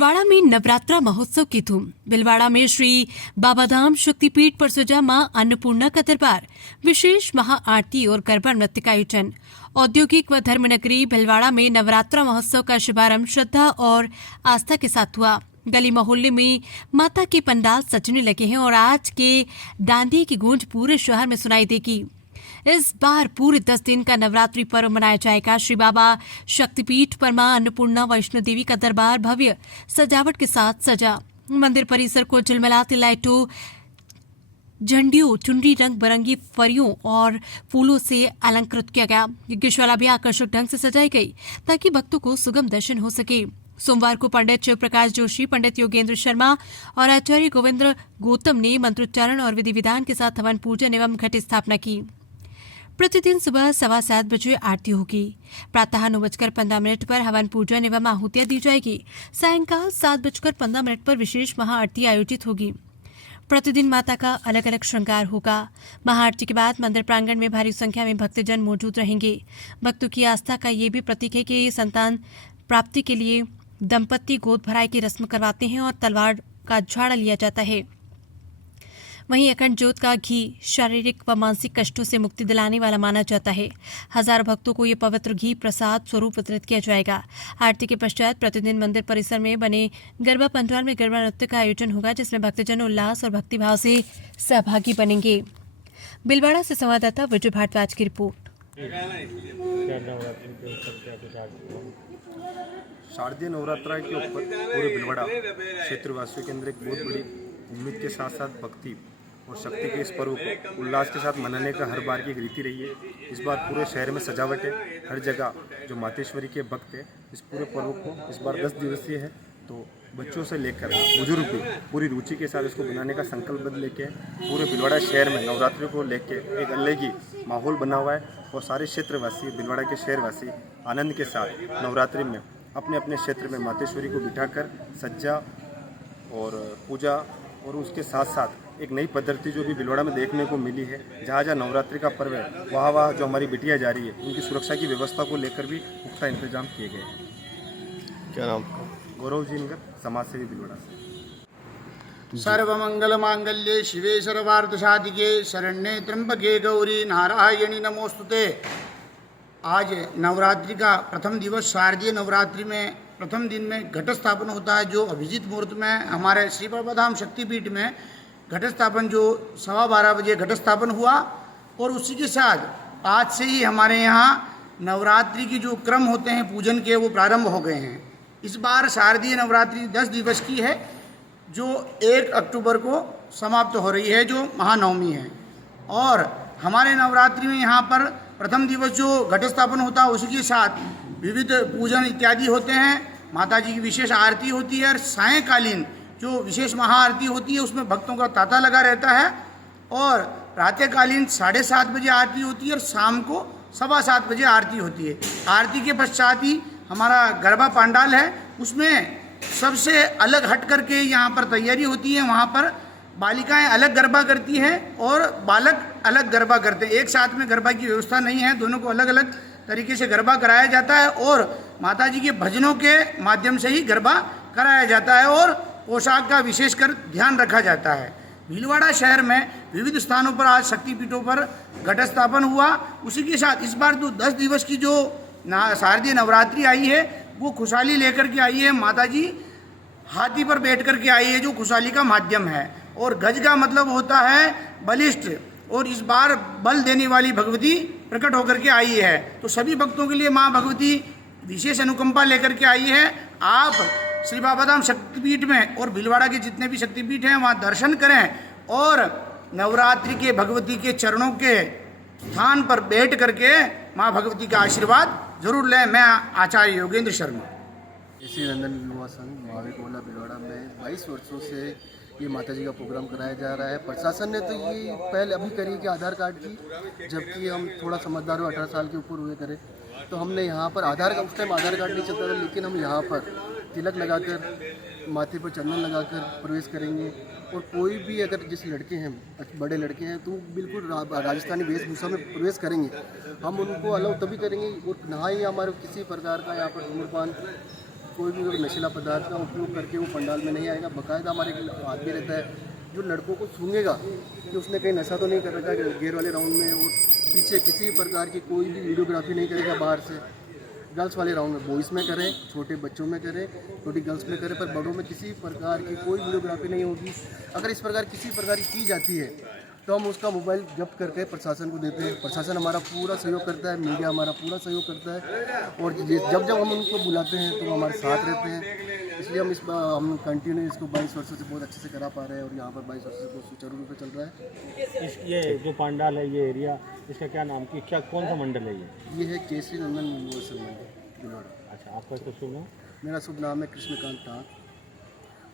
भीलवाड़ा में नवरात्रा महोत्सव की धूम। भीलवाड़ा में श्री बाबाधाम शक्तिपीठ पर सजा मां अन्नपूर्णा का दरबार, विशेष महाआरती और गरबा नृत्य का आयोजन। औद्योगिक व धर्मनगरी भीलवाड़ा में नवरात्रा महोत्सव का शुभारंभ श्रद्धा और आस्था के साथ हुआ। गली मोहल्ले में माता के पंडाल सजने लगे हैं और आज के डांडिया की गूंज पूरे शहर में सुनाई देगी। इस बार पूरे 10 दिन का नवरात्रि पर्व मनाया जाएगा। श्री बाबा शक्तिपीठ पर मां अन्नपूर्णा वैष्णो देवी का दरबार भव्य सजावट के साथ सजा। मंदिर परिसर को झिलमिलाती लाइटों, झंडियों, चुनरी, रंग बिरंगी फरियों और फूलों से अलंकृत किया गया। यज्ञशाला भी आकर्षक ढंग से सजाई गई ताकि भक्तों को सुगम दर्शन हो सके। सोमवार को पंडित शिव प्रकाश जोशी, पंडित योगेंद्र शर्मा और आचार्य गोविंद गौतम ने मंत्रोच्चारण और विधि विधान के साथ हवन पूजन एवं घट स्थापना की। प्रतिदिन सुबह 7:15 बजे आरती होगी। प्रातः 9:15 पर हवन पूजन एवं आहुतियां दी जाएगी। सायंकाल 7:15 पर विशेष महाआरती आयोजित होगी। प्रतिदिन माता का अलग अलग श्रृंगार होगा। महाआरती के बाद मंदिर प्रांगण में भारी संख्या में भक्तजन मौजूद रहेंगे। भक्तों की आस्था का ये भी प्रतीक है कि संतान प्राप्ति के लिए दंपति गोद भराई की रस्म करवाते हैं और तलवार का झाड़ा लिया जाता है। वहीं अखंड ज्योत का घी शारीरिक व मानसिक कष्टों से मुक्ति दिलाने वाला माना जाता है। हजारों भक्तों को ये पवित्र घी प्रसाद स्वरूप वितरित किया जाएगा। आरती के पश्चात प्रतिदिन मंदिर परिसर में बने गरबा पंडाल में गरबा नृत्य का आयोजन होगा, जिसमें भक्तजन उल्लास और भक्तिभाव से सहभागी बनेंगे। भीलवाड़ा से संवाददाता विजय भारद्वाज की रिपोर्ट। शारदीय नवरात्रा के ऊपर पूरे भीलवाड़ा क्षेत्रवासियों के अंदर एक बहुत बड़ी उम्मीद के साथ साथ भक्ति और शक्ति के इस पर्व को उल्लास के साथ मनाने का हर बार की एक रीति रही है। इस बार पूरे शहर में सजावट है। हर जगह जो मातेश्वरी के भक्त हैं, इस पूरे पर्व को इस बार 10 दिवसीय है, तो बच्चों से लेकर बुजुर्ग भी पूरी रुचि के साथ इसको बनाने का संकल्प लेके पूरे भीलवाड़ा शहर में नवरात्रि को लेके एक अलग ही माहौल बना हुआ है। और सारे क्षेत्रवासी, भीलवाड़ा के शहरवासी आनंद के साथ नवरात्रि में अपने अपने क्षेत्र में मातेश्वरी को बिठाकर सज्जा और पूजा और उसके साथ साथ एक नई पद्धति जो भी भीलवाड़ा में देखने को मिली है, जहाँ जहाँ नवरात्रि का पर्व है वहाँ जो हमारी बिटिया जा रही है, उनकी सुरक्षा की व्यवस्था को लेकर भी पुख्ता इंतजाम किए गए हैं। क्या नाम? गौरव जी नगर, समाज सेवी भीलवाड़ा से। सर्वमंगल मांगल्ये शिवे सर्वार्थ साधिके शरण्ये त्र्यंबके गौरी नारायणी नमोस्तुते। आज नवरात्रि का प्रथम दिवस, शारदीय नवरात्रि में प्रथम दिन में घट स्थापन होता है, जो अभिजीत मुहूर्त में हमारे श्री बाबाधाम शक्तिपीठ में घट स्थापन जो 12:15 बजे घट स्थापन हुआ। और उसी के साथ आज से ही हमारे यहाँ नवरात्रि की जो क्रम होते हैं पूजन के, वो प्रारंभ हो गए हैं। इस बार शारदीय नवरात्रि 10 दिवस की है, जो 1 अक्टूबर को समाप्त हो रही है, जो महानवमी है। और हमारे नवरात्रि में यहाँ पर प्रथम दिवस जो घट स्थापन होता है, उसी के साथ विविध पूजन इत्यादि होते हैं। माता जी की विशेष आरती होती है और सायंकालीन जो विशेष महाआरती होती है, उसमें भक्तों का तांता लगा रहता है। और प्रातःकालीन 7:30 बजे आरती होती है और शाम को 7:15 बजे आरती होती है। आरती के पश्चात ही हमारा गरबा पंडाल है, उसमें सबसे अलग हट करके यहाँ पर तैयारी होती है। वहाँ पर बालिकाएं अलग गरबा करती हैं और बालक अलग गरबा करते हैं। एक साथ में गरबा की व्यवस्था नहीं है, दोनों को अलग अलग तरीके से गरबा कराया जाता है और माता जी के भजनों के माध्यम से ही गरबा कराया जाता है और पोशाक का विशेषकर ध्यान रखा जाता है। भीलवाड़ा शहर में विविध स्थानों पर आज शक्तिपीठों पर घट स्थापन हुआ। उसी के साथ इस बार जो 10 दिवस की जो शारदीय नवरात्रि आई है, वो खुशहाली लेकर के आई है। माता जी हाथी पर बैठ कर के आई है, जो खुशहाली का माध्यम है। और गज का मतलब होता है बलिष्ठ, और इस बार बल देने वाली भगवती प्रकट होकर के आई है। तो सभी भक्तों के लिए माँ भगवती विशेष अनुकंपा लेकर के आई है। आप श्री बाबाधाम शक्तिपीठ में और भीलवाड़ा के जितने भी शक्तिपीठ हैं, वहाँ दर्शन करें और नवरात्रि के भगवती के चरणों के स्थान पर बैठ करके माँ भगवती का आशीर्वाद जरूर लें। मैं आचार्य योगेंद्र शर्मा, इसी रंजन युवा संघ महावीर भीलवाड़ा में 22 वर्षों से ये माता जी का प्रोग्राम कराया जा रहा है। प्रशासन ने तो ये पहल अभी करी कि आधार कार्ड की, जबकि हम थोड़ा समझदार हो 18 साल के ऊपर हुए करें, तो हमने यहाँ पर आधार का, उस टाइम आधार कार्ड नहीं चलता था, लेकिन हम यहाँ पर तिलक लगाकर, माथे पर चंदन लगाकर प्रवेश करेंगे। और कोई भी अगर जिस लड़के हैं, बड़े लड़के हैं, तो बिल्कुल राजस्थानी वेशभूषा में प्रवेश करेंगे। हम उनको अलाउ तभी करेंगे और ना ही हमारे किसी प्रकार का यहाँ पर धूम्रपान कोई भी नशीला पदार्थ का उपयोग करके वो पंडाल में नहीं आएगा। बाकायदा हमारे एक आदमी रहता है जो लड़कों को सूंघेगा कि उसने कहीं नशा तो नहीं कर रखा है गेर वाले राउंड में, और पीछे किसी प्रकार की कोई भी वीडियोग्राफी नहीं करेगा बाहर से। गर्ल्स वाले राउंड में बॉयज़ में करें, छोटे बच्चों में करें, छोटी गर्ल्स में करें, पर बड़ों में किसी प्रकार की कोई वीडियोग्राफी नहीं होगी। अगर इस प्रकार किसी प्रकार की की जाती है तो हम उसका मोबाइल जब्त करके प्रशासन को देते हैं। प्रशासन हमारा पूरा सहयोग करता है, मीडिया हमारा पूरा सहयोग करता है, और जब जब हम उनको बुलाते हैं तो वो हमारे साथ रहते हैं। इसलिए हम कंटिन्यू इसको 22 वर्षों से बहुत अच्छे से करा पा रहे हैं, और यहाँ पर 22 वर्षों से बहुत सुचारू रूप से चल रहा है। ये जो पंडाल है, ये एरिया, इसका क्या नाम की क्या कौन सा मंडल है ये है केसरी नंदन यूनिवर्सल मंदिर भिलवाड़ा। अच्छा, आपका तो शुभ नाम? मेरा शुभ नाम है कृष्णकांत टाक।